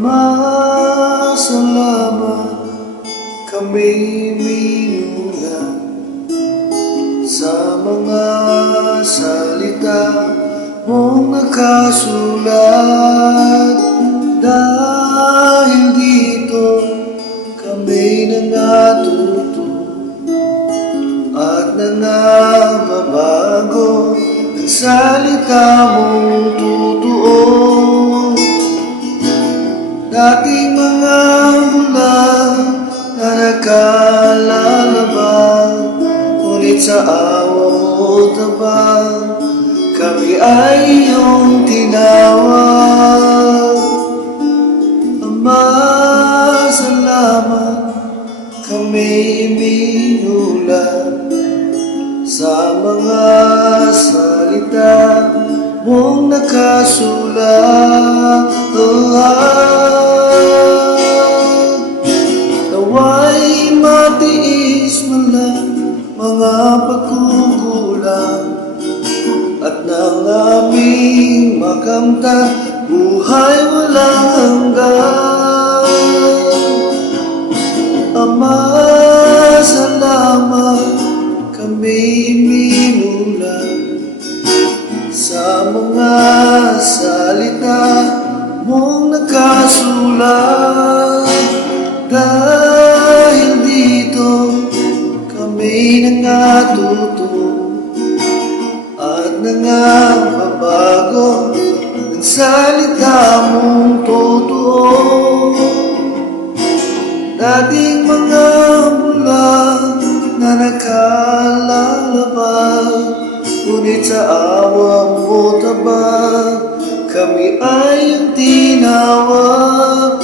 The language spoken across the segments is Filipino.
Ama, salamat, kami minuna sa mga salita mong nakasulat. Dahil dito kami nangatuto at nangababago ang salita mong totoo. Dating mga bulan na nakalalabag, ngunit sa awa mo tabang, kami ay iyong tinawag. Ama, salamat, kami minulat sa mga salita mong nakasulat. Naway matiis man lang mga pagkukulang at nang aming makamtan buhay walang hanggan. Ama, salamat, kami minulat sa mga salita mong nakasulat. Dahil dito kami nangatuto at nangababago ng salita mong totoo. Dating mga bulan na nakalalabag, ngunit sa awa mo tabang, kami ay iyong tinawag.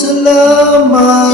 Salamat.